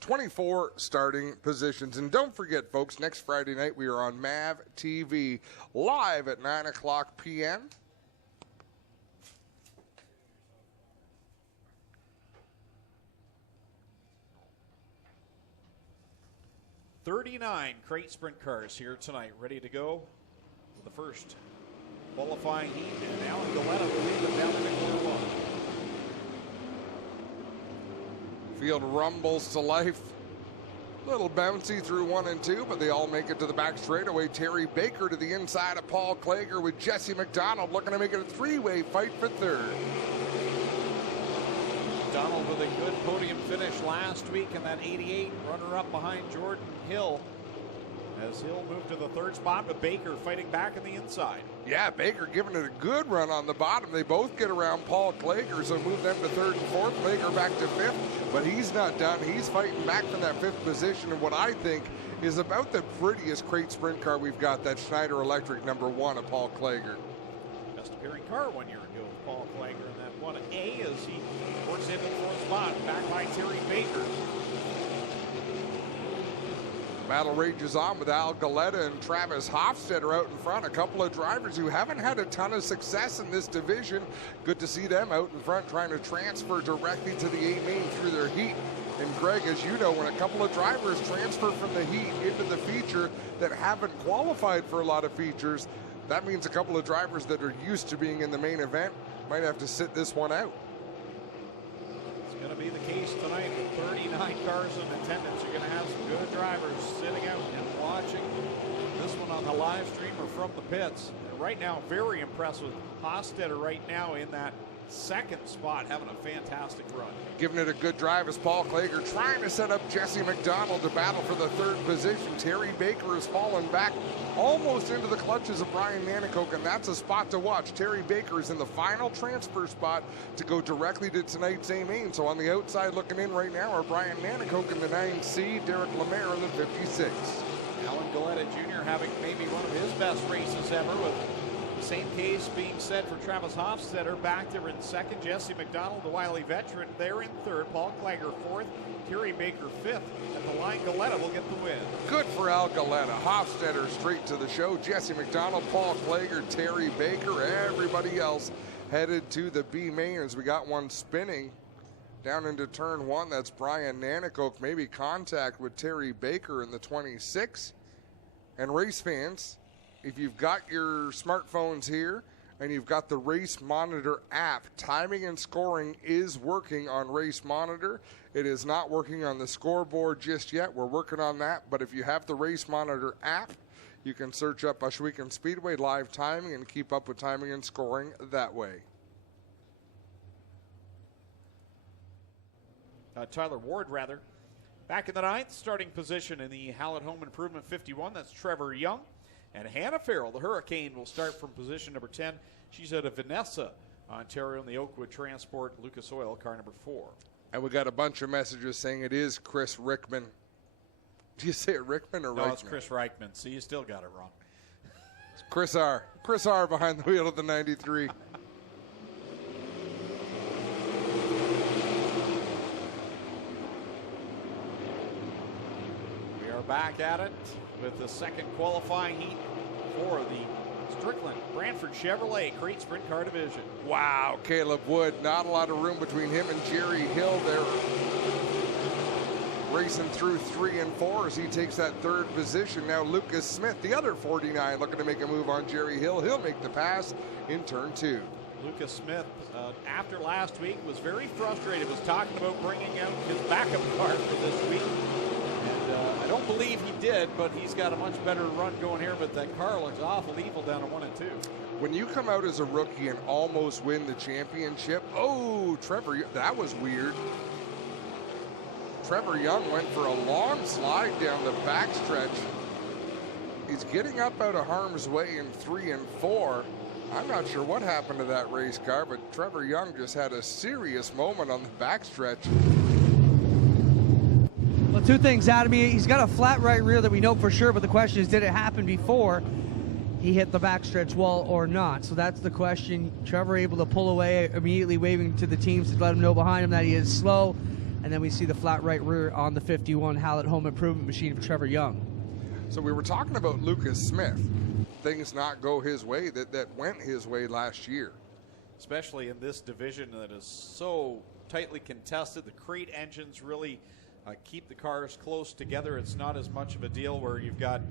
24 starting positions. And don't forget, folks, next Friday night we are on MAV TV live at 9 o'clock p.m. "39 crate sprint cars here tonight, ready to go for the first qualifying heat. And Alan Galetta will lead them down into corner one. Field rumbles to life. Little bouncy through 1 and 2, but they all make it to the back straightaway. Terry Baker to the inside of Paul Klager with Jesse McDonald looking to make it a three-way fight for third. McDonald with a good podium finish last week in that 88, runner-up behind Jordan Hill. As Hill moved to the third spot, but Baker fighting back in the inside. Yeah, Baker giving it a good run on the bottom. They both get around Paul Klager, so move them to third and fourth. Klager back to fifth, but he's not done. He's fighting back from that fifth position in what I think is about the prettiest crate sprint car we've got, that Schneider Electric #1 of Paul Klager. Best appearing car 1 year ago with Paul Klager in that 1A as he works into the fourth spot, back by Terry Baker. Battle rages on with Al Galetta and Travis Hofstetter out in front. A couple of drivers who haven't had a ton of success in this division. Good to see them out in front trying to transfer directly to the A main through their heat. And Greg, as you know, when a couple of drivers transfer from the heat into the feature that haven't qualified for a lot of features, that means a couple of drivers that are used to being in the main event might have to sit this one out. It's going to be the case tonight with 39 cars in attendance. You're going to have some good drivers sitting out and watching this one on the live stream or from the pits. And right now, very impressed with Hofstetter right now in that second spot, having a fantastic run. Giving it a good drive is Paul Klager trying to set up Jesse McDonald to battle for the third position. Terry Baker has fallen back almost into the clutches of Brian Nanicoke, and that's a spot to watch. Terry Baker is in the final transfer spot to go directly to tonight's A main. So on the outside looking in right now are Brian Nanicoke in the 9C, Derek Lemaire in the 56. Alan Galetta Jr. having maybe one of his best races ever, with the same case being said for Travis Hofstetter. Back there in second, Jesse McDonald, the wily veteran, there in third. Paul Klager fourth, Terry Baker fifth. At the line, Galetta will get the win. Good for Al Galetta. Hofstetter straight to the show. Jesse McDonald, Paul Klager, Terry Baker, everybody else headed to the B main as we got one spinning down into turn 1. That's Brian Nanicoke. Maybe contact with Terry Baker in the 26. And race fans, if you've got your smartphones here and you've got the Race Monitor app, timing and scoring is working on Race Monitor. It is not working on the scoreboard just yet. We're working on that. But if you have the Race Monitor app, you can search up Ohsweken Speedway live timing and keep up with timing and scoring that way. Tyler Ward, back in the 9th, starting position in the Hallett Home Improvement 51. That's Trevor Young. And Hannah Farrell, the Hurricane, will start from position number 10. She's out of Vanessa, Ontario, in the Oakwood Transport Lucas Oil, car number 4. And we got a bunch of messages saying it is Chris Rickman. Do you say it Rickman or Reichman? No, it's Chris Reichman. See, you still got it wrong. It's Chris R. Chris R. behind the wheel of the 93. We are back at it with the second qualifying heat for the Strickland Brantford Chevrolet Crate Sprint Car Division. Wow, Caleb Wood, not a lot of room between him and Jerry Hill. They're racing through 3 and 4 as he takes that third position. Now Lucas Smith, the other 49, looking to make a move on Jerry Hill. He'll make the pass in turn 2. Lucas Smith, after last week, was very frustrated, was talking about bringing out his backup car for this week. I don't believe he did, but he's got a much better run going here, but that car looks awful evil down to 1 and 2. When you come out as a rookie and almost win the championship, oh, Trevor, that was weird. Trevor Young went for a long slide down the backstretch. He's getting up out of harm's way in 3 and 4. I'm not sure what happened to that race car, but Trevor Young just had a serious moment on the backstretch. Well, 2 things, Adam. He's got a flat right rear that we know for sure, but the question is, did it happen before he hit the backstretch wall or not? So that's the question. Trevor able to pull away, immediately waving to the teams to let him know behind him that he is slow. And then we see the flat right rear on the 51 Hallett Home Improvement Machine for Trevor Young. So we were talking about Lucas Smith. Things not go his way that went his way last year. Especially in this division that is so tightly contested. The crate engines really keep the cars close together. It's not as much of a deal where you've got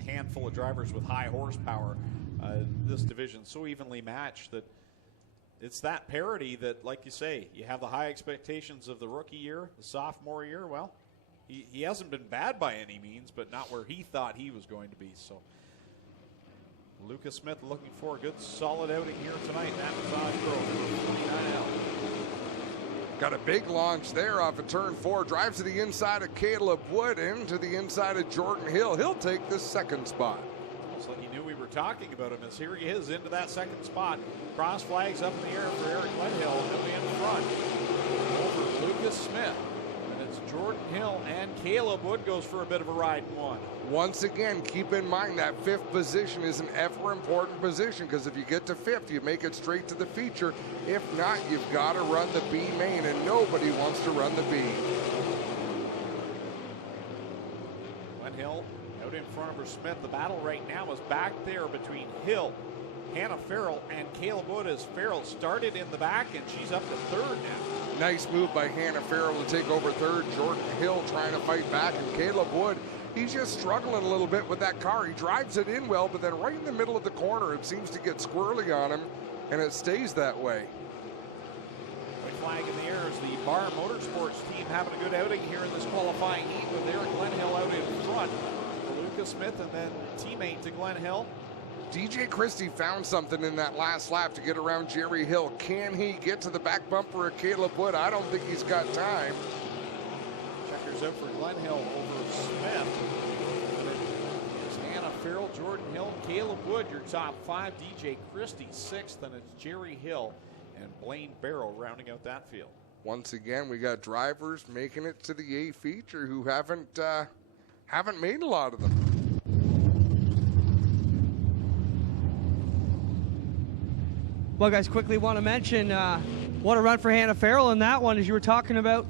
a handful of drivers with high horsepower. This division so evenly matched that it's that parity that, like you say, you have the high expectations of the rookie year, the sophomore year. Well, he hasn't been bad by any means, but not where he thought he was going to be. So Lucas Smith looking for a good solid outing here tonight. That massage pro, 29L. Got a big launch there off of turn 4. Drives to the inside of Caleb Wood, into the inside of Jordan Hill. He'll take the second spot. Almost like he knew we were talking about him, as here he is into that second spot. Cross flags up in the air for Eric Glenhill. He'll be in front over Lucas Smith. And it's Jordan Hill, and Caleb Wood goes for a bit of a ride in one. Once again, keep in mind that 5th position is an ever important position, because if you get to 5th, you make it straight to the feature. If not, you've got to run the B main, and nobody wants to run the B. Glenhill out in front of her Smith. The battle right now is back there between Hill, Hannah Farrell, and Caleb Wood, as Farrell started in the back, and she's up to 3rd now. Nice move by Hannah Farrell to take over 3rd. Jordan Hill trying to fight back, and Caleb Wood, he's just struggling a little bit with that car. He drives it in well, but then right in the middle of the corner, it seems to get squirrely on him, and it stays that way. White flag in the air as the Bar Motorsports team having a good outing here in this qualifying heat, with Eric Glenhill out in front for Lucas Smith, and then teammate to Glenhill. DJ Christie found something in that last lap to get around Jerry Hill. Can he get to the back bumper of Caleb Wood? I don't think he's got time. Checkers out for Glenhill over Smith. It's Hannah Farrell, Jordan Hill, Caleb Wood, your top 5. DJ Christie 6th, and it's Jerry Hill and Blaine Barrow rounding out that field. Once again, we got drivers making it to the A feature who haven't made a lot of them. Well, guys, quickly want to mention what a run for Hannah Farrell in that one, as you were talking about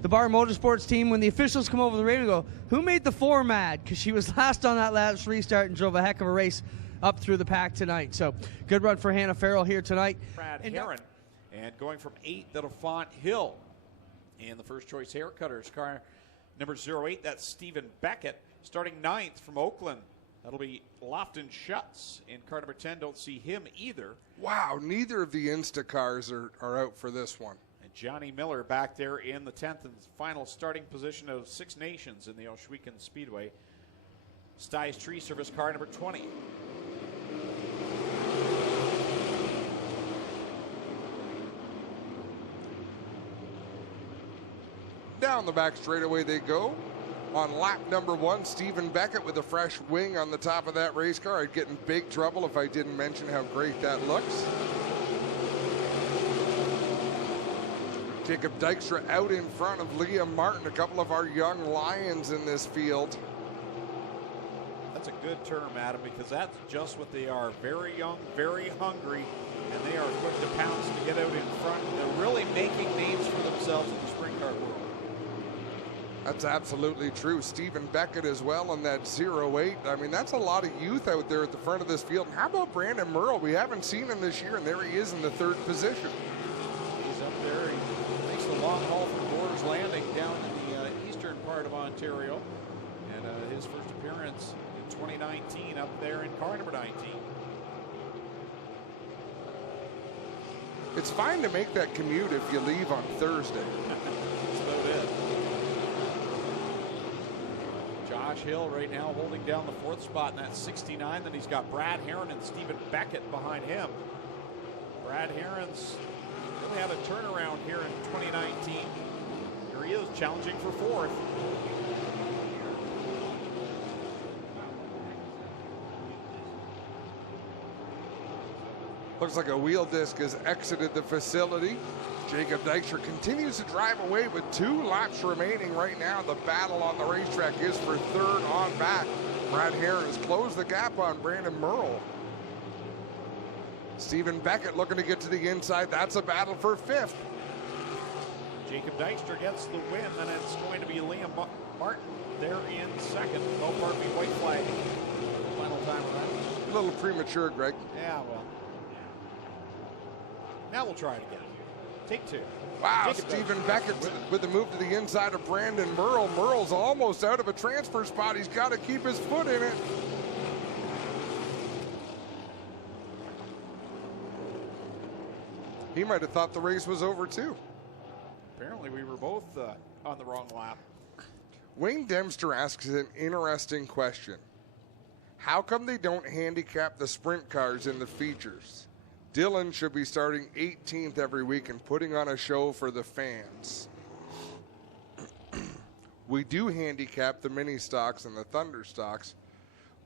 the Bar Motorsports team. When the officials come over the radio and go, who made the 4 mad? Because she was last on that last restart and drove a heck of a race up through the pack tonight. So good run for Hannah Farrell here tonight. Brad Heron, and going from 8th to Font Hill. And the first choice haircutters, car number 08, that's Stephen Beckett, starting 9th from Oakland. That'll be Lofton Schutz in car number 10. Don't see him either. Wow, neither of the Insta cars are out for this one. And Johnny Miller back there in the 10th and final starting position of 6 Nations in the Ohsweken Speedway. Styes Tree Service car number 20. Down the back straightaway they go. On lap number 1, Stephen Beckett with a fresh wing on the top of that race car. I'd get in big trouble if I didn't mention how great that looks. Jacob Dykstra out in front of Liam Martin, a couple of our young lions in this field. That's a good term, Adam, because that's just what they are. Very young, very hungry, and they are quick to pounce to get out in front. They're really making names for themselves in the sprint car world. That's absolutely true. Stephen Beckett as well in that 08. I mean, that's a lot of youth out there at the front of this field. And how about Brandon Merle? We haven't seen him this year, and there he is in the 3rd position. He's up there. He makes the long haul from Borders Landing down in the eastern part of Ontario. And his first appearance in 2019 up there in car number 19. It's fine to make that commute if you leave on Thursday. That's about it. Josh Hill right now holding down the 4th spot in that 69. Then he's got Brad Heron and Stephen Beckett behind him. Brad Heron's really had a turnaround here in 2019. Here he is challenging for 4th. Looks like a wheel disc has exited the facility. Jacob Dykstra continues to drive away with 2 laps remaining right now. The battle on the racetrack is for 3rd on back. Brad Heron has closed the gap on Brandon Merle. Stephen Beckett looking to get to the inside. That's a battle for 5th. Jacob Dykstra gets the win, and it's going to be Liam Martin there in second. No, pardon me, white flag. Final time around. A little premature, Greg. Yeah, well. Now we'll try it again. Take two. Wow, Jacob Stephen Dykstra Beckett with the move to the inside of Brandon Merle. Merle's almost out of a transfer spot. He's got to keep his foot in it. He might have thought the race was over too. Apparently we were both on the wrong lap. Wayne Dempster asks an interesting question. How come they don't handicap the sprint cars in the features? Dylan should be starting 18th every week and putting on a show for the fans. We do handicap the mini stocks and the Thunder stocks,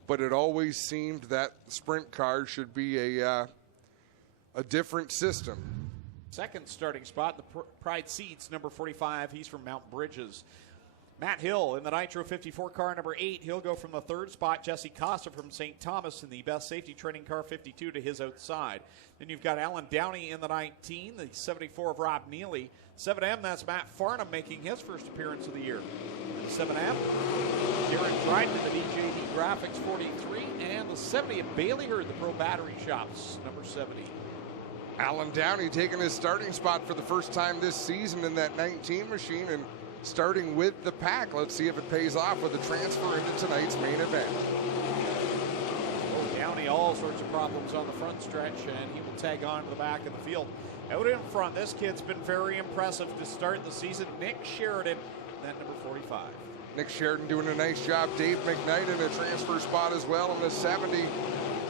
but it always seemed that sprint cars should be a different system. Second starting spot, the Pride Seats, number 45. He's from Mount Bridges. Matt Hill in the Nitro 54 car, number 8. He'll go from the third spot. Jesse Costa from St. Thomas in the best safety training car, 52, to his outside. Then you've got Alan Downey in the 19, the 74 of Rob Neely. 7M, that's Matt Farnham making his first appearance of the year. 7M, Darren Dryden in the DJD Graphics 43, and the 70 of Bailey Hurd, the Pro Battery Shops, number 70. Alan Downey taking his starting spot for the first time this season in that 19 machine and starting with the pack. Let's see if it pays off with the transfer into tonight's main event. Oh, Downey, all sorts of problems on the front stretch, and he will tag on to the back of the field. Out in front, this kid's been very impressive to start the season. Nick Sheridan, that number 45. Nick Sheridan doing a nice job. Dave McKnight in a transfer spot as well in the 70.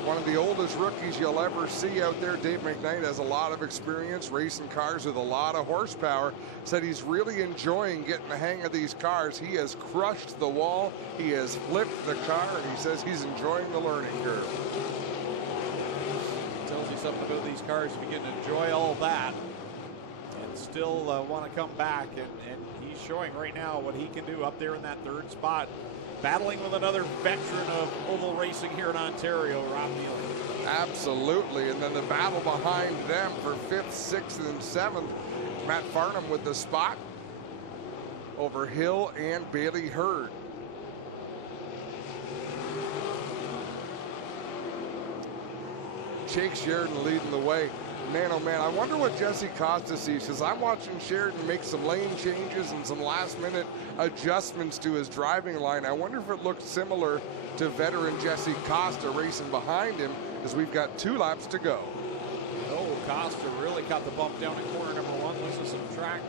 One of the oldest rookies you'll ever see out there. Dave McKnight has a lot of experience racing cars with a lot of horsepower. Said he's really enjoying getting the hang of these cars. He has crushed the wall. He has flipped the car, and he says he's enjoying the learning curve. Tells you something about these cars. If you can enjoy all that and still want to come back, and he's showing right now what he can do up there in that third spot. Battling with another veteran of oval racing here in Ontario, Rob Neely. Absolutely, and then the battle behind them for 5th, 6th, and 7th. Matt Farnham with the spot over Hill and Bailey Hurd. Jake Sheridan leading the way. Man, oh man, I wonder what Jesse Costa sees, because I'm watching Sheridan make some lane changes and some last-minute adjustments to his driving line. I wonder if it looks similar to veteran Jesse Costa racing behind him, as we've got 2 laps to go. Oh, Costa really caught the bump down in corner number 1. Loses some track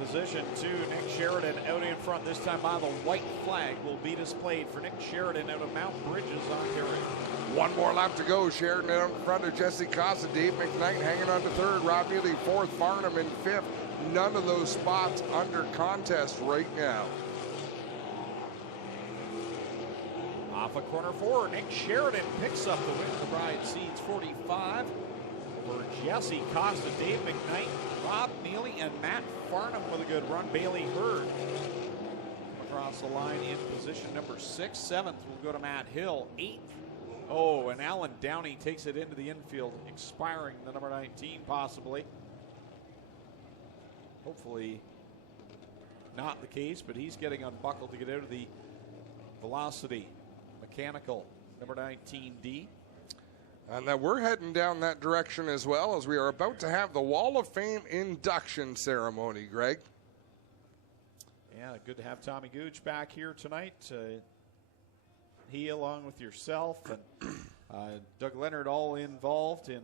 position to Nick Sheridan out in front. This time by the white flag will be displayed for Nick Sheridan out of Mount Bridges, Ontario. 1 more lap to go. Sheridan out in front of Jesse Costa. Dave McKnight hanging on to 3rd. Rob Neely 4th. Farnham in 5th. None of those spots under contest right now. Off of corner 4, Nick Sheridan picks up the win. The Pride Seeds 45 for Jesse Costa, Dave McKnight, Rob Neely, and Matt Farnham with a good run. Bailey Hurd across the line in position number 6. 7th will go to Matt Hill. 8th. Oh, and Alan Downey takes it into the infield, expiring the number 19 possibly. Hopefully not the case, but he's getting unbuckled to get out of the Velocity Mechanical number 19D. And then we're heading down that direction as well, as we are about to have the Wall of Fame induction ceremony, Greg. Yeah, good to have Tommy Gooch back here tonight. He, along with yourself and Doug Leonard, all involved in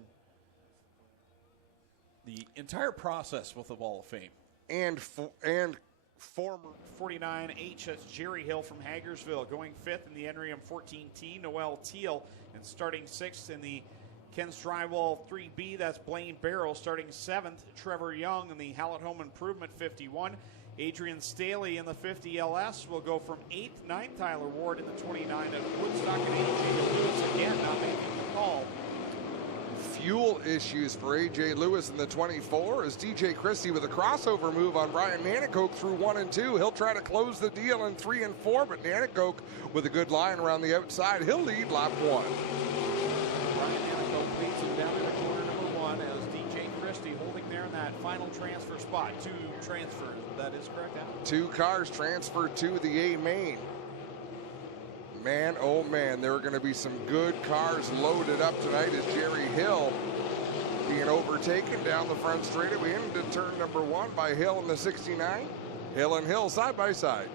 the entire process with the Wall of Fame. And former 49H, that's Jerry Hill from Hagersville, going 5th in the Enrium 14T. Noel Teal, and starting 6th in the Ken's Drywall 3B, that's Blaine Barrow. Starting 7th, Trevor Young in the Hallett Home Improvement 51. Adrian Staley in the 50 LS will go from 8th. 9th, Tyler Ward in the 29 at Woodstock, and AJ Lewis again not making the call. Fuel issues for AJ Lewis in the 24 as DJ Christie with a crossover move on Brian Nanicoke through 1 and 2. He'll try to close the deal in 3 and 4, but Nanicoke with a good line around the outside. He'll lead lap 1. Brian Nanicoke leads him down in the corner number 1 as DJ Christie holding there in that final transfer spot. 2 transfers. That is correct, Adam? 2 cars transferred to the A main. Man, oh man, there are going to be some good cars loaded up tonight as Jerry Hill being overtaken down the front straightaway into turn number 1 by Hill in the 69. Hill and Hill side by side.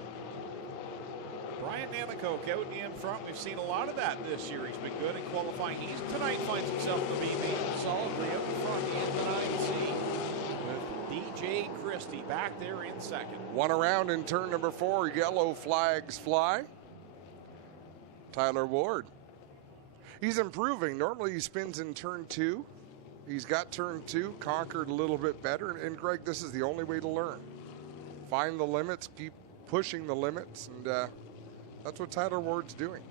Brian Namakoke out in front. We've seen a lot of that this year. He's been good in qualifying. He tonight finds himself to be made solidly out in front in the 9C with DJ Christie back there in second. 1 around in turn number 4. Yellow flags fly. Tyler Ward. He's improving. Normally he spins in turn 2. He's got turn 2 conquered a little bit better. And Greg, this is the only way to learn. Find the limits, keep pushing the limits, and that's what Tyler Ward's doing.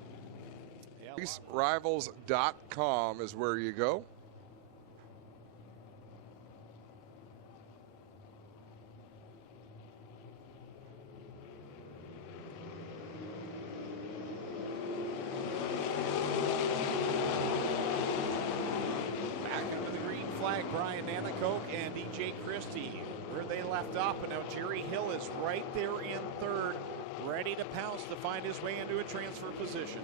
Racerivals.com is where you go. Back under the green flag, Brian Namakoke and DJ Christie. Where they left off, and now Jerry Hill is right there in third, ready to pounce to find his way into a transfer position.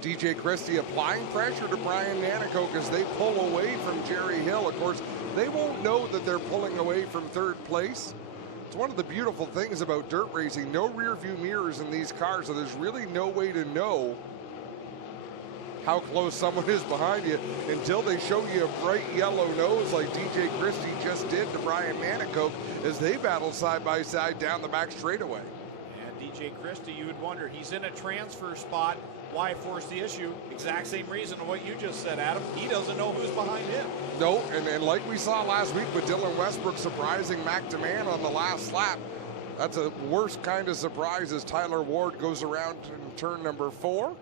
DJ Christie applying pressure to Brian Namakoke as they pull away from Jerry Hill. Of course, they won't know that they're pulling away from third place. It's one of the beautiful things about dirt racing. No rear view mirrors in these cars, so there's really no way to know how close someone is behind you until they show you a bright yellow nose like DJ Christie just did to Brian Namakoke as they battle side by side down the back straightaway. And DJ Christie, you would wonder, he's in a transfer spot. Why force the issue? Exact same reason of what you just said, Adam. He doesn't know who's behind him. No, and like we saw last week with Dylan Westbrook surprising Mac DeMann on the last lap, that's a worst kind of surprise as Tyler Ward goes around in turn number 4.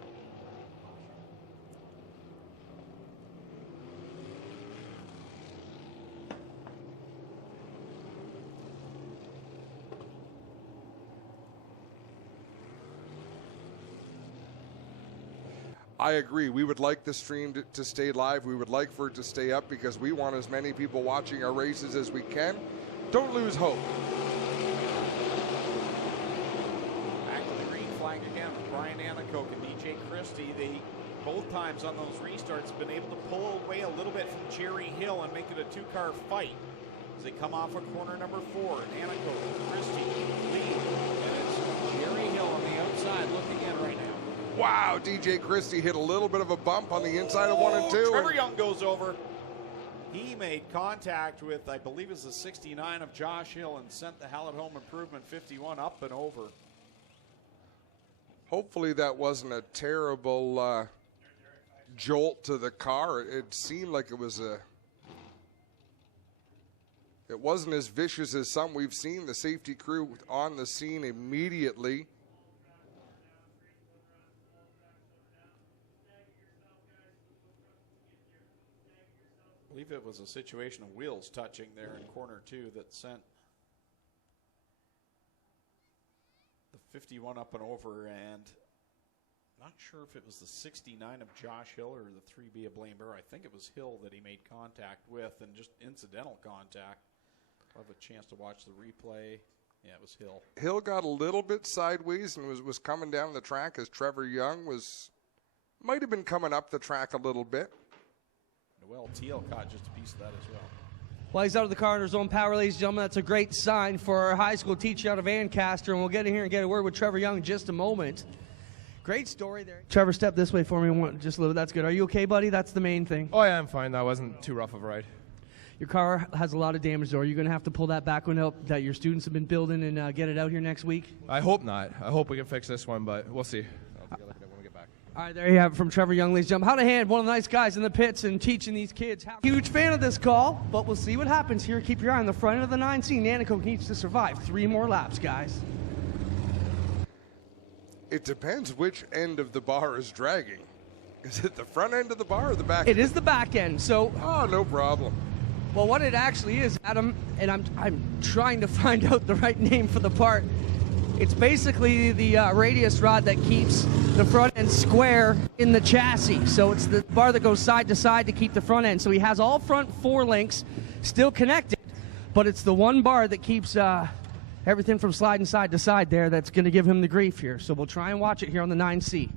I agree. We would like the stream to stay live. We would like for it to stay up because we want as many people watching our races as we can. Don't lose hope. Back to the green flag again with Brian Namakoke and DJ Christie. They both times on those restarts have been able to pull away a little bit from Jerry Hill and make it a 2-car fight. As they come off of corner number 4, Namakoke, Christie lead. And it's Jerry Hill on the outside looking in right now. Wow, DJ Christie hit a little bit of a bump on the inside of 1 and 2. Trevor Young goes over. He made contact with, I believe it was the 69 of Josh Hill and sent the Hallett Home Improvement 51 up and over. Hopefully that wasn't a terrible jolt to the car. It seemed like it was it wasn't as vicious as some we've seen. The safety crew on the scene immediately. I believe it was a situation of wheels touching there in corner 2 that sent the 51 up and over, and not sure if it was the 69 of Josh Hill or the 3B of Blaine Burr. I think it was Hill that he made contact with, and just incidental contact. I'll have a chance to watch the replay. Yeah, it was Hill. Hill got a little bit sideways and was coming down the track as Trevor Young might have been coming up the track a little bit. Noel Teal caught just a piece of that as well. Well, he's out of the car in his own power, ladies and gentlemen. That's a great sign for our high school teacher out of Ancaster, and we'll get in here and get a word with Trevor Young in just a moment. Great story there. Trevor, step this way for me just a little bit. That's good. Are you okay, buddy? That's the main thing. Oh, yeah, I'm fine. That wasn't too rough of a ride. Your car has a lot of damage, though. Are you going to have to pull that back one out that your students have been building and get it out here next week? I hope not. I hope we can fix this one, but we'll see. I'll take a look at it when we get back. All right, there you have it from Trevor Young, ladies and gentlemen. How to hand, one of the nice guys in the pits and teaching these kids. Huge fan of this call, but we'll see what happens here. Keep your eye on the front of the 9C. Namakoke needs to survive 3 more laps, guys. It depends which end of the bar is dragging. Is it the front end of the bar or the back? It is the back end, so... Oh, no problem. Well, what it actually is, Adam, and I'm trying to find out the right name for the part. It's basically the radius rod that keeps the front end square in the chassis. So it's the bar that goes side to side to keep the front end. So he has all front 4 links still connected, but it's the one bar that keeps everything from sliding side to side there that's going to give him the grief here. So we'll try and watch it here on the 9C.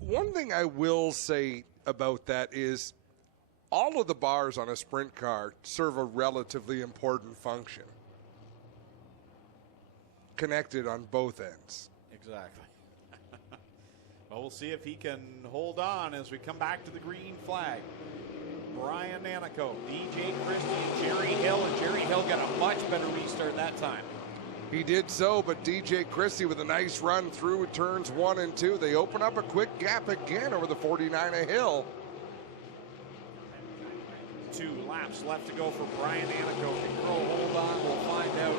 One thing I will say about that is all of the bars on a sprint car serve a relatively important function. Connected on both ends. Exactly. Well, we'll see if he can hold on as we come back to the green flag. Brian Nanico, DJ Christie, and Jerry Hill. And Jerry Hill got a much better restart that time. He did so, but DJ Christie with a nice run through turns 1 and 2. They open up a quick gap again over the 49 of Hill. 2 laps left to go for Brian Nanico. Can Crow hold on? We'll find out.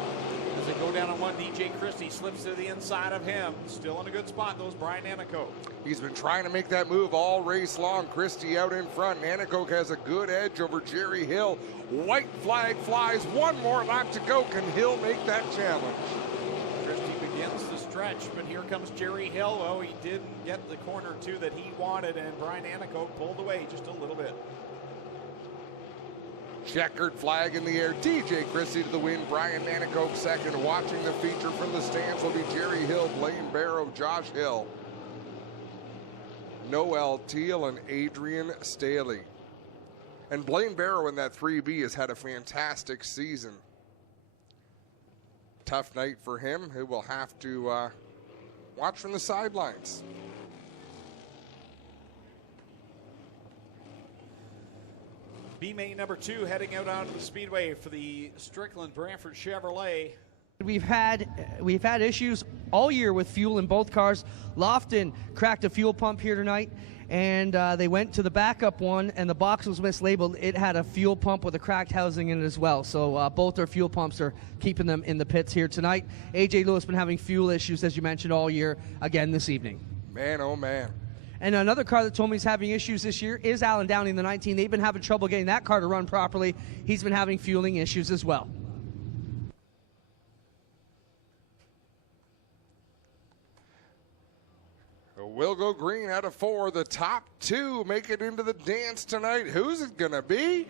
As they go down on one, DJ Christie slips to the inside of him. Still in a good spot, though, is Brian Nanico. He's been trying to make that move all race long. Christie out in front. Nanico has a good edge over Jerry Hill. White flag flies. 1 more lap to go. Can Hill make that challenge? Christie begins the stretch, but here comes Jerry Hill. Oh, he didn't get the corner 2 that he wanted, and Brian Nanico pulled away just a little bit. Checkered flag in the air. DJ Christie to the win. Brian Nanico second. Watching the feature from the stands will be Jerry Hill, Blaine Barrow, Josh Hill, Noel Teal, and Adrian Staley. And Blaine Barrow in that 3B has had a fantastic season. Tough night for him. He will have to watch from the sidelines. B-main number 2 heading out onto the speedway for the Strickland Brantford Chevrolet. We've had issues all year with fuel in both cars. Lofton cracked a fuel pump here tonight, and they went to the backup one, and the box was mislabeled. It had a fuel pump with a cracked housing in it as well. So both their fuel pumps are keeping them in the pits here tonight. AJ Lewis been having fuel issues, as you mentioned, all year, again this evening. Man, oh man. And another car that told me he's having issues this year is Alan Downing, the 19. They've been having trouble getting that car to run properly. He's been having fueling issues as well. We'll go green out of 4. The top 2 make it into the dance tonight. Who's it going to be?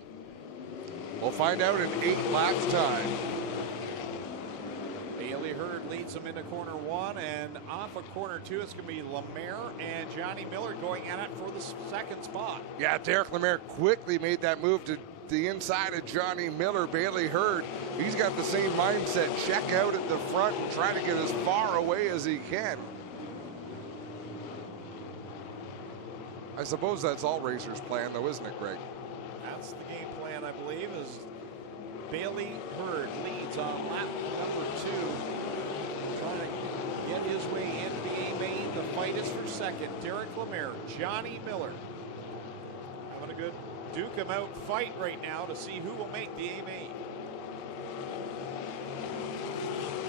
We'll find out in 8 laps time. Bailey Hurd leads them into corner 1, and off of corner 2, it's going to be Lemaire and Johnny Miller going at it for the second spot. Yeah, Derek Lemaire quickly made that move to the inside of Johnny Miller. Bailey Hurd, he's got the same mindset. Check out at the front and try to get as far away as he can. I suppose that's all racers' plan, though, isn't it, Greg? That's the game plan, I believe, as Bailey Hurd leads on lap number 2. Trying to get his way into the A-main. The fight is for second. Derek Lemaire, Johnny Miller. Having a good duke 'em out fight right now to see who will make the A-main.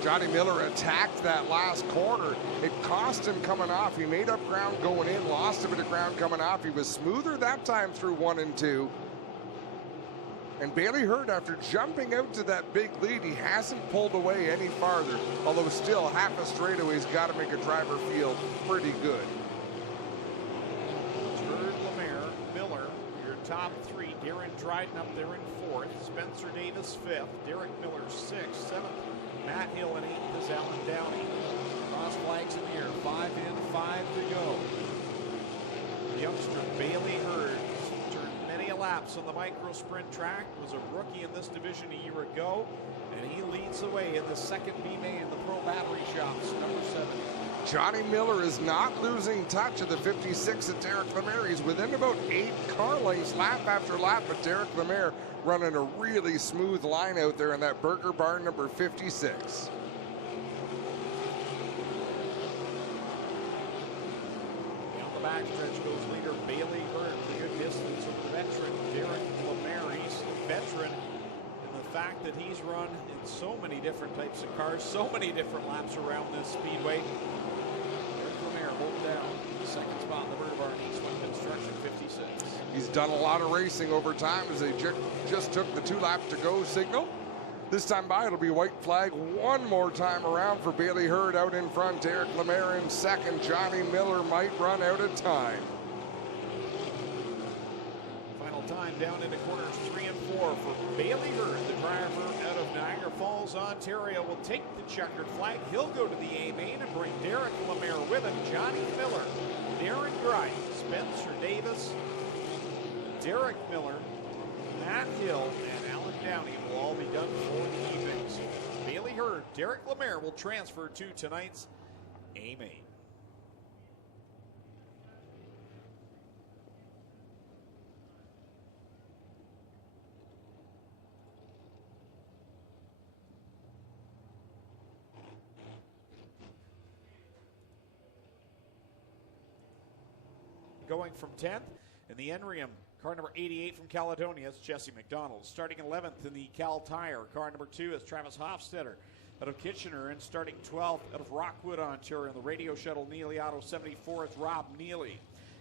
Johnny Miller attacked that last corner. It cost him coming off. He made up ground going in, lost a bit of ground coming off. He was smoother that time through 1 and 2. And Bailey Hurd, after jumping out to that big lead, he hasn't pulled away any farther. Although still half a straightaway's got to make a driver feel pretty good. Hurd, Lemaire, Miller, your top 3. Darren Dryden up there in 4th. Spencer Davis 5th. Derek Miller 6th. 7th. Matt Hill in 8th is Alan Downey. Cross flags in the air. 5 in, 5 to go. The youngster Bailey Hurd turned many laps on the micro sprint track. Was a rookie in this division a year ago, and he leads the way in the second B-main in the Pro Battery Shops, number 7. Johnny Miller is not losing touch of the 56 at Derek Lemaire. He's within about 8 car lengths lap after lap, but Derek Lemaire running a really smooth line out there in that Burger Barn number 56. Down the backstretch goes leader Bailey Hurd for good distance over the veteran Derek Lemaire. He's a veteran in the fact that he's run in so many different types of cars, so many different laps around this speedway. Derek Lemaire hold down the second spot in the Burger Barn Eastman Construction 56. He's done a lot of racing over time as they just took the 2 laps to go signal. This time by, it'll be white flag one more time around for Bailey Hurd out in front. Derek Lemaire in second. Johnny Miller might run out of time. Final time down into corners 3 and 4 for Bailey Hurd, the driver out of Niagara Falls, Ontario, will take the checkered flag. He'll go to the A main and bring Derek Lemaire with him. Johnny Miller, Darren Grice, Spencer Davis, Derek Miller, Matt Hill, and Alan Downey will all be done for the evening. So Bailey Hurd, Derek Lemaire will transfer to tonight's A main. Going from 10th in the Enrium, car number 88 from Caledonia, it's Jesse McDonald. Starting 11th in the Cal Tire, car number 2 is Travis Hofstetter out of Kitchener. And starting 12th out of Rockwood, Ontario, in the Radio Shuttle Neely Auto 74, it's Rob Neely.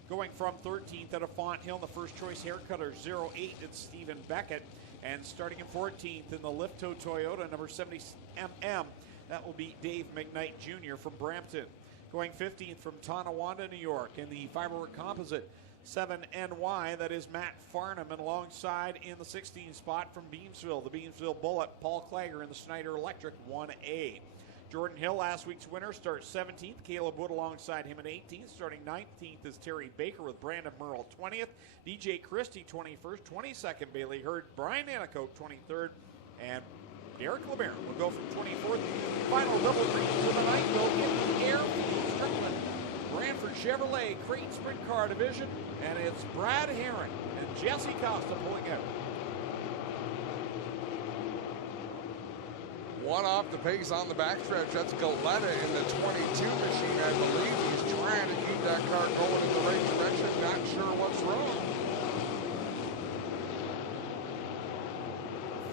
Going from 13th out of Fonthill, the First Choice Haircutter 08, it's Stephen Beckett. And starting in 14th in the Lifto Toyota, number 70MM, that will be Dave McKnight Jr. from Brampton. Going 15th from Tonawanda, New York, in the Fiberwork Composite 7NY, that is Matt Farnham, and alongside in the 16th spot from Beamsville, the Beamsville Bullet, Paul Klager in the Schneider Electric 1A. Jordan Hill, last week's winner, starts 17th. Caleb Wood alongside him at 18th. Starting 19th is Terry Baker with Brandon Merle 20th. DJ Christie 21st. 22nd, Bailey Hurd. Brian Anicote 23rd. And Derek Lemaire will go from 24th. Final double green for the night will get the air Strickland. Brantford Chevrolet Crate Sprint Car Division. And it's Brad Herron and Jesse Costa pulling out. One off the pace on the backstretch. That's Galetta in the 22 machine, I believe. He's trying to keep that car going in the right direction. Not sure what's wrong.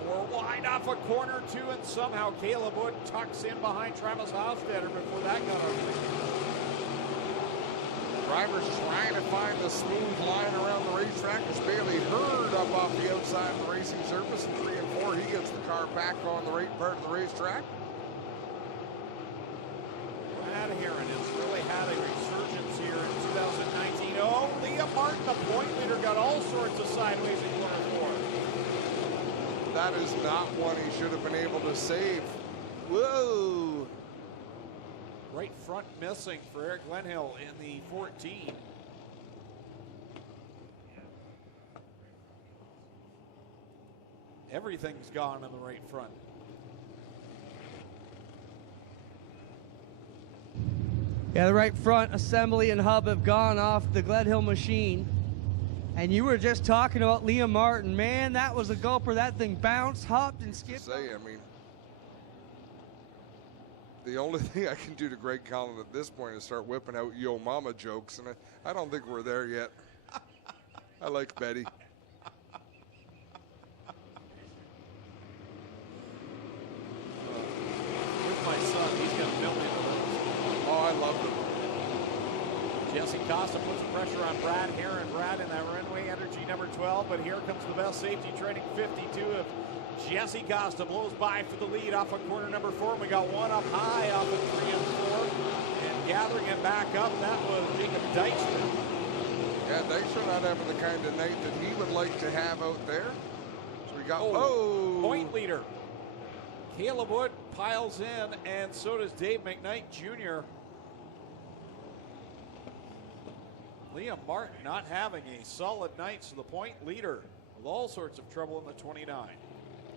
4 wide off a corner 2, and somehow Caleb Wood tucks in behind Travis Hofstetter before that got on. Drivers trying to find the smooth line around the racetrack as Bailey Hurd up off the outside of the racing surface. In 3 and 4, he gets the car back on the right part of the racetrack. Brad Herron has really had a resurgence here in 2019. Oh, Liam Martin, the point leader, got all sorts of sideways in corner 4. That is not one he should have been able to save. Whoa! Right front missing for Eric Glenhill in the 14. Everything's gone in the right front. Yeah, the right front assembly and hub have gone off the Glenhill machine. And you were just talking about Liam Martin. Man, that was a gulper. That thing bounced, hopped, and skipped. The only thing I can do to Greg Collin at this point is start whipping out Yo Mama jokes, and I don't think we're there yet. I like Betty. With my son, he's got a million of those. Oh, I love them. Jesse Costa puts pressure on Brad Herron. Brad in that Runway Energy number 12, but here comes the best safety training 52 of Jesse Costa blows by for the lead off of corner number 4. We got one up high off of 3 and 4. And gathering it back up, that was Jacob Dykstra. Yeah, Dykstra not having the kind of night that he would like to have out there. So we got, point leader. Caleb Wood piles in, and so does Dave McKnight Jr. Liam Martin not having a solid night, so the point leader with all sorts of trouble in the 29.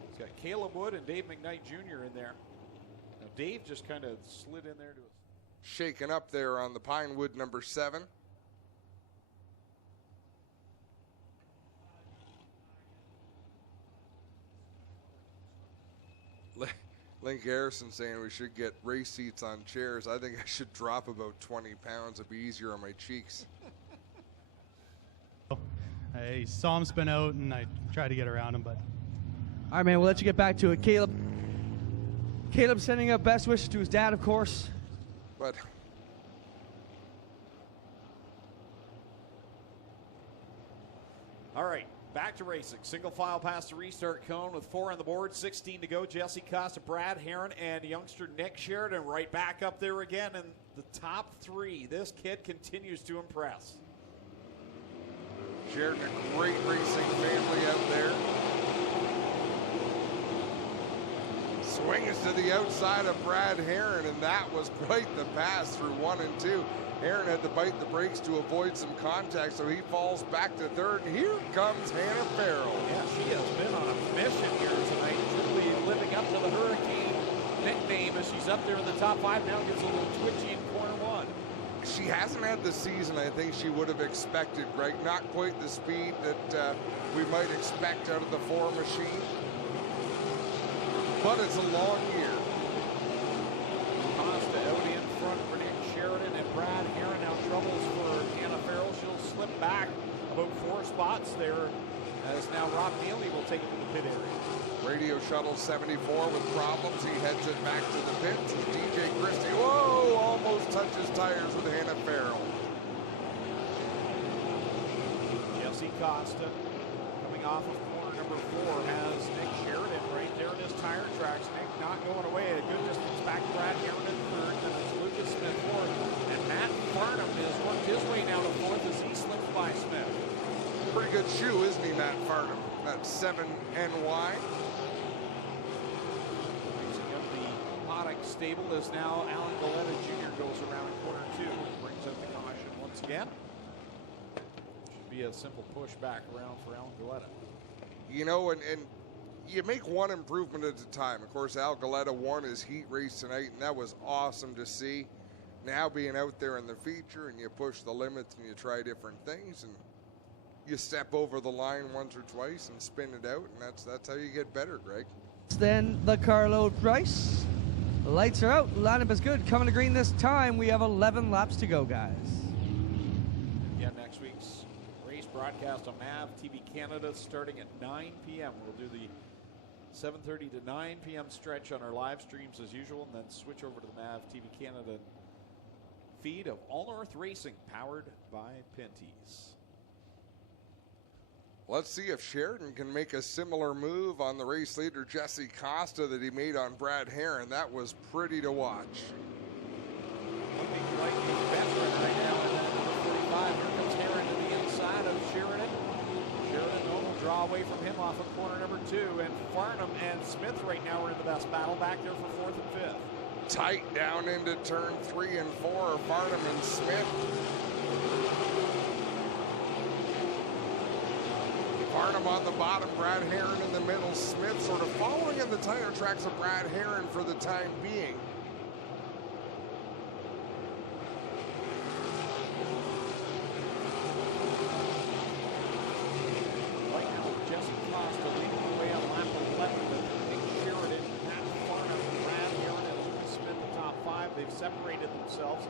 He's got Caleb Wood and Dave McKnight Jr. in there. Now Dave just kind of slid in there to us. Shaken up there on the Pinewood number 7. Link Harrison saying we should get race seats on chairs. I think I should drop about 20 pounds. It'd be easier on my cheeks. I saw him spin out, and I tried to get around him, but... All right, man, we'll let you get back to it. Caleb sending up best wishes to his dad, of course. But all right, back to racing. Single file past the restart cone with 4 on the board, 16 to go. Jesse Costa, Brad Herron, and youngster Nick Sheridan right back up there again in the top 3. This kid continues to impress. Sheridan, a great racing family out there. Swings to the outside of Brad Herron, and that was quite the pass through 1 and 2. Herron had to bite the brakes to avoid some contact, so he falls back to third. And here comes Hannah Farrell. Yeah, she has been on a mission here tonight, truly living up to the Hurricane nickname as she's up there in the top 5. Now gets a little twitchy in corner 1. She hasn't had the season I think she would have expected, Greg. Not quite the speed that we might expect out of the 4 machine. But it's a long year. Costa out in front for Nick Sheridan and Brad Herron. Now troubles for Hannah Farrell. She'll slip back about 4 spots there as now Rob Neely will take it to the pit area. Radio Shuttle 74 with problems. He heads it back to the pits. DJ Christie, whoa, almost touches tires with Hannah Farrell. Jesse Costa coming off of corner number 4 has Nick Sheridan right there in his tire tracks. Nick not going away a good distance back to Brad Herron in third. Then it's Lucas Smith fourth. And Matt Farnham has worked his way now to fourth as he slips by Smith. Pretty good shoe, isn't he, Matt Farnham? That 7NY. Racing up the Poddock stable as now Alan Galetta Jr. goes around corner 2. Brings up the caution once again. Should be a simple push back around for Alan Galetta. You know, and you make one improvement at a time. Of course, Al Galetta won his heat race tonight, and that was awesome to see. Now being out there in the feature, and you push the limits, and you try different things, and you step over the line once or twice and spin it out, and that's how you get better, Greg. Then the carload race. The lights are out. Lineup is good. Coming to green this time. We have 11 laps to go, guys. Yeah, next week's race broadcast on MAV TV Canada starting at 9 p.m. We'll do the 7:30 to 9 p.m. stretch on our live streams as usual, and then switch over to the MAV TV Canada feed of All North Racing, powered by Pinty's. Let's see if Sheridan can make a similar move on the race leader, Jesse Costa, that he made on Brad Herron. That was pretty to watch. Looking like a veteran right now in that number 45. Here comes Herron to the inside of Sheridan. Sheridan will draw away from him off of corner number 2. And Farnham and Smith right now are in the best battle back there for 4th and 5th. Tight down into turn 3 and 4 are Farnham and Smith. Farnham on the bottom, Brad Herron in the middle. Smith sort of following in the tire tracks of Brad Herron for the time being. Right now, Jesse Costa leading the way on lap 11 with Nick Sheridan, Matt Farnham, Brad Herron, and Lucas Smith, the top 5. They've separated themselves.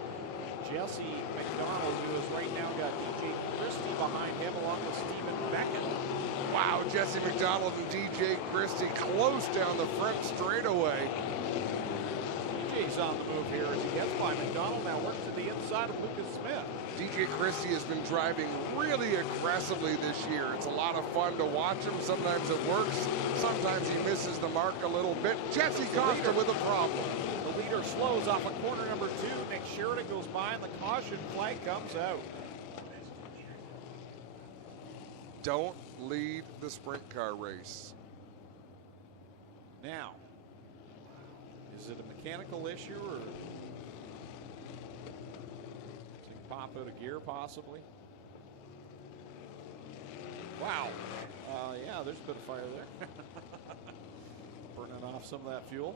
Jesse McDonald, who has right now got DJ Christie behind him, along with Stephen Beckett. Wow, Jesse McDonald and DJ Christie close down the front straightaway. DJ's on the move here as he gets by McDonald. Now works to the inside of Lucas Smith. DJ Christie has been driving really aggressively this year. It's a lot of fun to watch him. Sometimes it works. Sometimes he misses the mark a little bit. Jesse Costa with a problem. The leader slows off of corner number 2. Nick Sheridan goes by and the caution flag comes out. Don't lead the sprint car race. Now, is it a mechanical issue or does he pop out of gear possibly? Wow. Yeah, there's a bit of fire there. Burning off some of that fuel.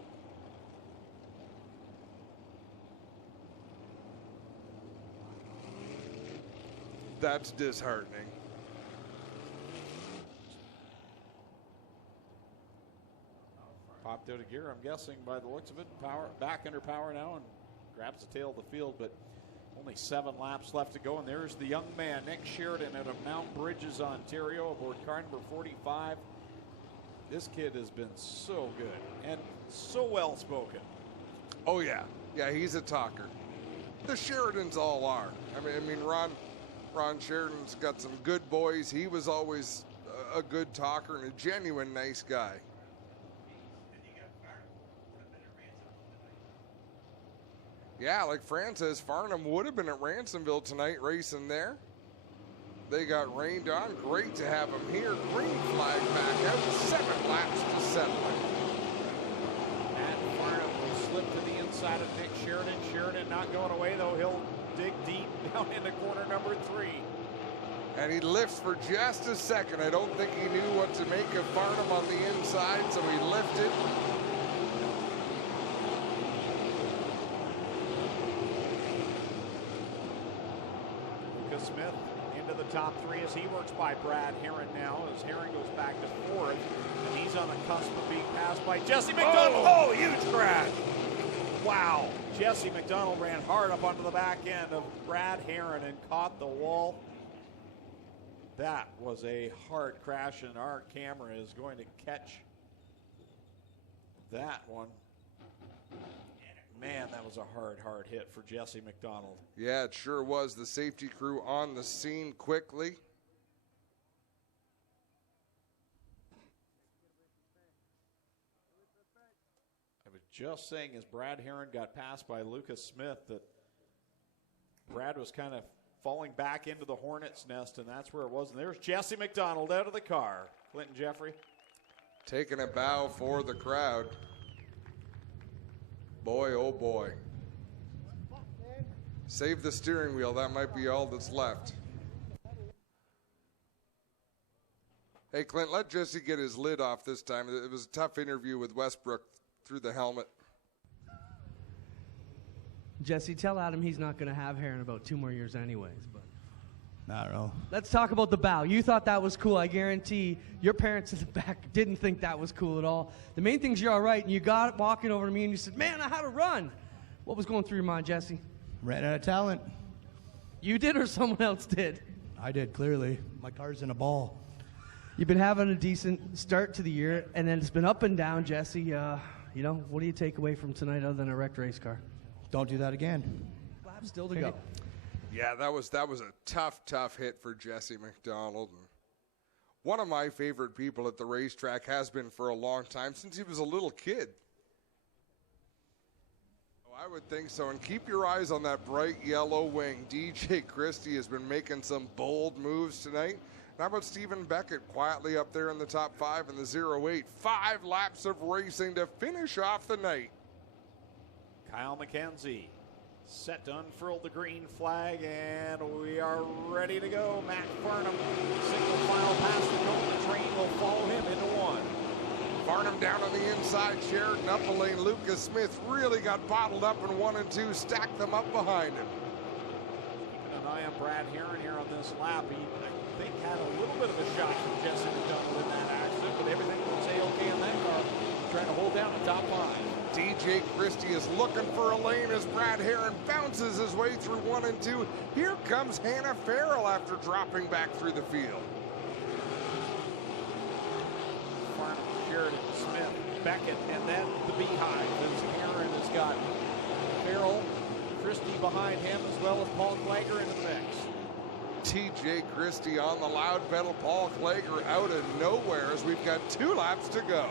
That's disheartening. Popped out of gear, I'm guessing, by the looks of it. Power back under power now and grabs the tail of the field, but only 7 laps left to go. And there's the young man, Nick Sheridan, out of Mount Bridges, Ontario, aboard car number 45. This kid has been so good and so well spoken. Oh yeah, yeah, he's a talker. The Sheridans all are. I mean, Ron Sheridan's got some good boys. He was always a good talker and a genuine nice guy. Yeah, like Fran says, Farnham would have been at Ransomville tonight racing there. They got rained on. Great to have him here. Green flag back out. 7 laps to settle it. Matt Farnham will slip to the inside of Nick Sheridan. Sheridan not going away, though. He'll dig deep down into corner number 3. And he lifts for just a second. I don't think he knew what to make of Farnham on the inside, so he lifted. Lucas Smith into the top 3 as he works by Brad Herron now, as Herron goes back to 4th, and he's on the cusp of being passed by Jesse McDonald. Oh, huge crash. Wow. Jesse McDonald ran hard up onto the back end of Brad Herron and caught the wall. That was a hard crash, and our camera is going to catch that one. Man, that was a hard hit for Jesse McDonald. Yeah, it sure was. The safety crew on the scene quickly. I was just saying, as Brad Herron got passed by Lucas Smith, that Brad was kind of falling back into the hornet's nest, and that's where it was. And there's Jesse McDonald out of the car. Clinton Jeffrey. Taking a bow for the crowd. Boy, oh boy. Save the steering wheel. That might be all that's left. Hey, Clint, let Jesse get his lid off this time. It was a tough interview with Westbrook through the helmet. Jesse, tell Adam he's not going to have hair in about 2 more years anyways. But Not real. let's talk about the bow. You thought that was cool. I guarantee your parents in the back didn't think that was cool at all. The main thing is you're all right, and you got it walking over to me, and you said, man, I had to run. What was going through your mind, Jesse? Ran out of talent. You did or someone else did? I did, clearly. My car's in a ball. You've been having a decent start to the year, and then it's been up and down, Jesse. You know, what do you take away from tonight other than a wrecked race car? Don't do that again. Laps still to go. Yeah, that was a tough hit for Jesse McDonald. And one of my favorite people at the racetrack, has been for a long time, since he was a little kid. Oh, I would think so. And keep your eyes on that bright yellow wing. DJ Christie has been making some bold moves tonight. And how about Stephen Beckett quietly up there in the top 5 in the 08? 5 laps of racing to finish off the night. Kyle McKenzie set to unfurl the green flag, and we are ready to go. Matt Farnham, single file past the cone. The train will follow him into 1. Farnham down on the inside, Sheridan up the lane. Lucas Smith really got bottled up in 1 and 2, stacked them up behind him. Keeping an eye on Brad Herron here on this lap. He, I think, had a little bit of a shot from Jesse McDonald in that accident, but everything would say okay in that car. Trying to hold down the top 5. DJ Christie is looking for a lane as Brad Herron bounces his way through 1 and 2. Here comes Hannah Farrell after dropping back through the field. Farnham, Sheridan, Smith, Beckett, and then the Beehive as Herron has got Farrell, Christie behind him, as well as Paul Klager into the mix. TJ Christie on the loud pedal, Paul Klager out of nowhere as we've got 2 laps to go.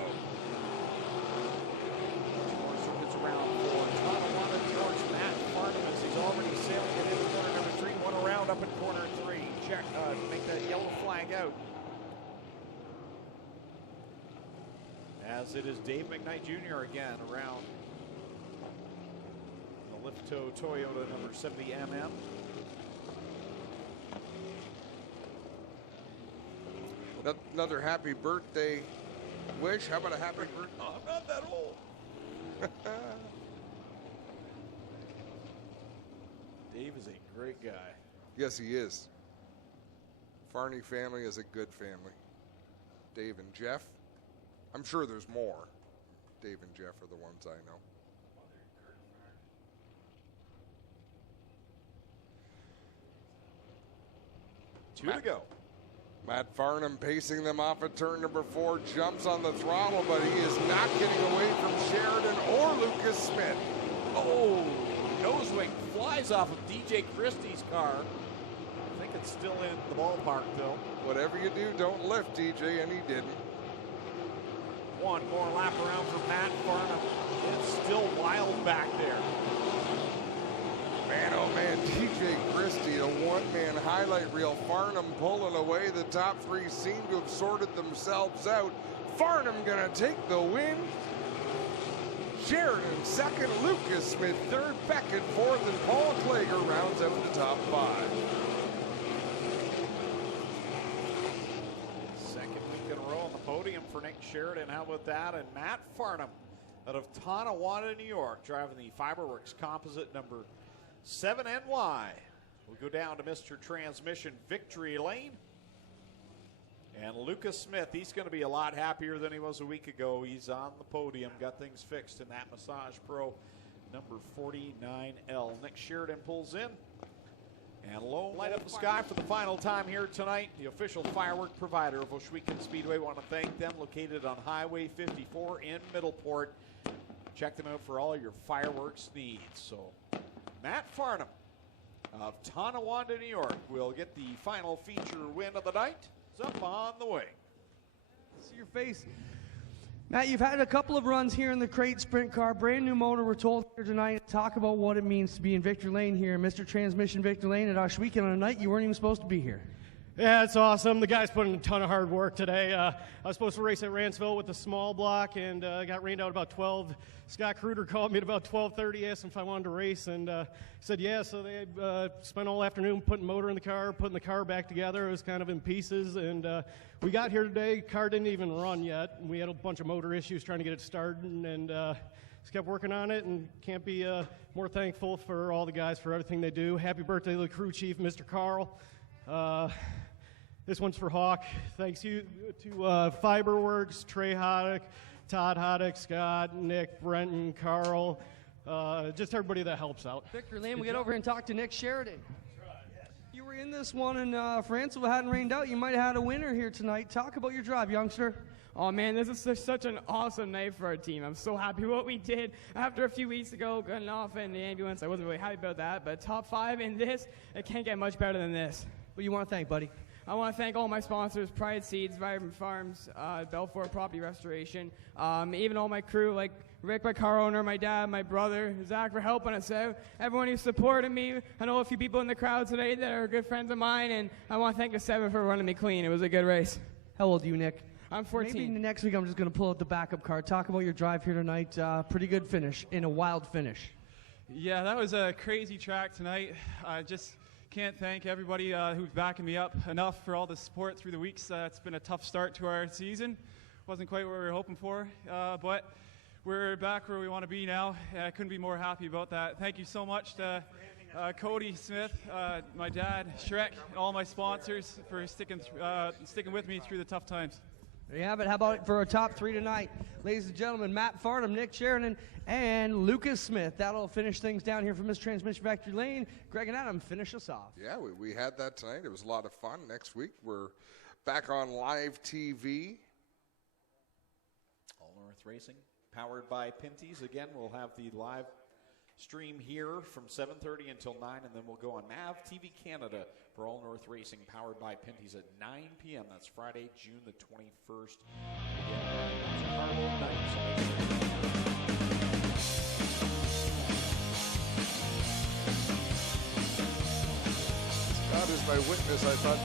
Up in corner 3, check, make that yellow flag out. As it is Dave McKnight Jr. again around the Lifto Toyota number 70MM. Another happy birthday wish. How about a happy birthday? Oh, I'm not that old. Dave is a great guy. Yes, he is. Farney family is a good family. Dave and Jeff. I'm sure there's more. Dave and Jeff are the ones I know. Two to go. Matt Farnham pacing them off at turn number 4, jumps on the throttle, but he is not getting away from Sheridan or Lucas Smith. Oh, nose wing flies off of DJ Christie's car. I think it's still in the ballpark, though. Whatever you do, don't lift, DJ, and he didn't. One more lap around for Matt Farnham. It's still wild back there. Man, oh man, DJ Christie, a one-man highlight reel. Farnham pulling away. The top three seem to have sorted themselves out. Farnham gonna take the win. Sheridan second, Lucas Smith third, Beckett fourth, and Paul Klager rounds out the top five. Second week in a row on the podium for Nick Sheridan. How about that? And Matt Farnham out of Tonawanda, New York, driving the Fiberworks Composite number 7NY. We'll go down to Mr. Transmission Victory Lane. And Lucas Smith, he's going to be a lot happier than he was a week ago. He's on the podium, got things fixed in that Massage Pro number 49L. Nick Sheridan pulls in. And low light up the sky for the final time here tonight. The official firework provider of Ohsweken Speedway. Want to thank them, located on Highway 54 in Middleport. Check them out for all your fireworks needs. So Matt Farnham of Tonawanda, New York will get the final feature win of the night. It's up on the way. See your face. Matt, you've had a couple of runs here in the crate sprint car. Brand new motor, we're told here tonight. Talk about what it means to be in Victory Lane here. Mr. Transmission Victory Lane at Ohsweken on a night you weren't even supposed to be here. Yeah, it's awesome. The guys put in a ton of hard work today. I was supposed to race at Ranceville with the small block, and got rained out about 12. Scott Kruder called me at about 12:30, asked him if I wanted to race, and said yeah. So they spent all afternoon putting motor in the car, putting the car back together. It was kind of in pieces, and we got here today. Car didn't even run yet. We had a bunch of motor issues trying to get it started, and just kept working on it, and can't be more thankful for all the guys for everything they do. Happy birthday to the crew chief, Mr. Carl. This one's for Hawk. Thanks you to Fiberworks, Trey Hoddick, Todd Hoddick, Scott, Nick, Brenton, Carl, just everybody that helps out. Victory Lane, we get over here and talk to Nick Sheridan. You were in this one, and if Ranceville hadn't rained out, you might have had a winner here tonight. Talk about your drive, youngster. Oh man, this is such an awesome night for our team. I'm so happy what we did after a few weeks ago, getting off in the ambulance. I wasn't really happy about that, but top 5 in this, it can't get much better than this. What do you want to thank, buddy? I want to thank all my sponsors, Pride Seeds, Vibrant Farms, Belfour Property Restoration, even all my crew, like Rick, my car owner, my dad, my brother, Zach for helping us out, everyone who supported me. I know a few people in the crowd today that are good friends of mine, and I want to thank the 7 for running me clean. It was a good race. How old are you, Nick? I'm 14. Maybe next week I'm just going to pull out the backup car. Talk about your drive here tonight. Pretty good finish in a wild finish. Yeah, that was a crazy track tonight. I just can't thank everybody who's backing me up enough for all the support through the weeks. It's been a tough start to our season. Wasn't quite what we were hoping for, but we're back where we want to be now. I couldn't be more happy about that. Thank you so much to Cody Smith, my dad, Shrek, and all my sponsors for sticking with me through the tough times. There you have it. How about it for our top 3 tonight? Ladies and gentlemen, Matt Farnham, Nick Sheridan, and Lucas Smith. That'll finish things down here from Miss Transmission Victory Lane. Greg and Adam, finish us off. Yeah, we had that tonight. It was a lot of fun. Next week, we're back on live TV. All North Racing, powered by Pinty's. Again, we'll have the live stream here from 7:30 until 9, and then we'll go on NAV TV Canada for All North Racing, powered by Pinty's at 9 p.m. That's Friday, June the 21st. Again, God is my witness. I thought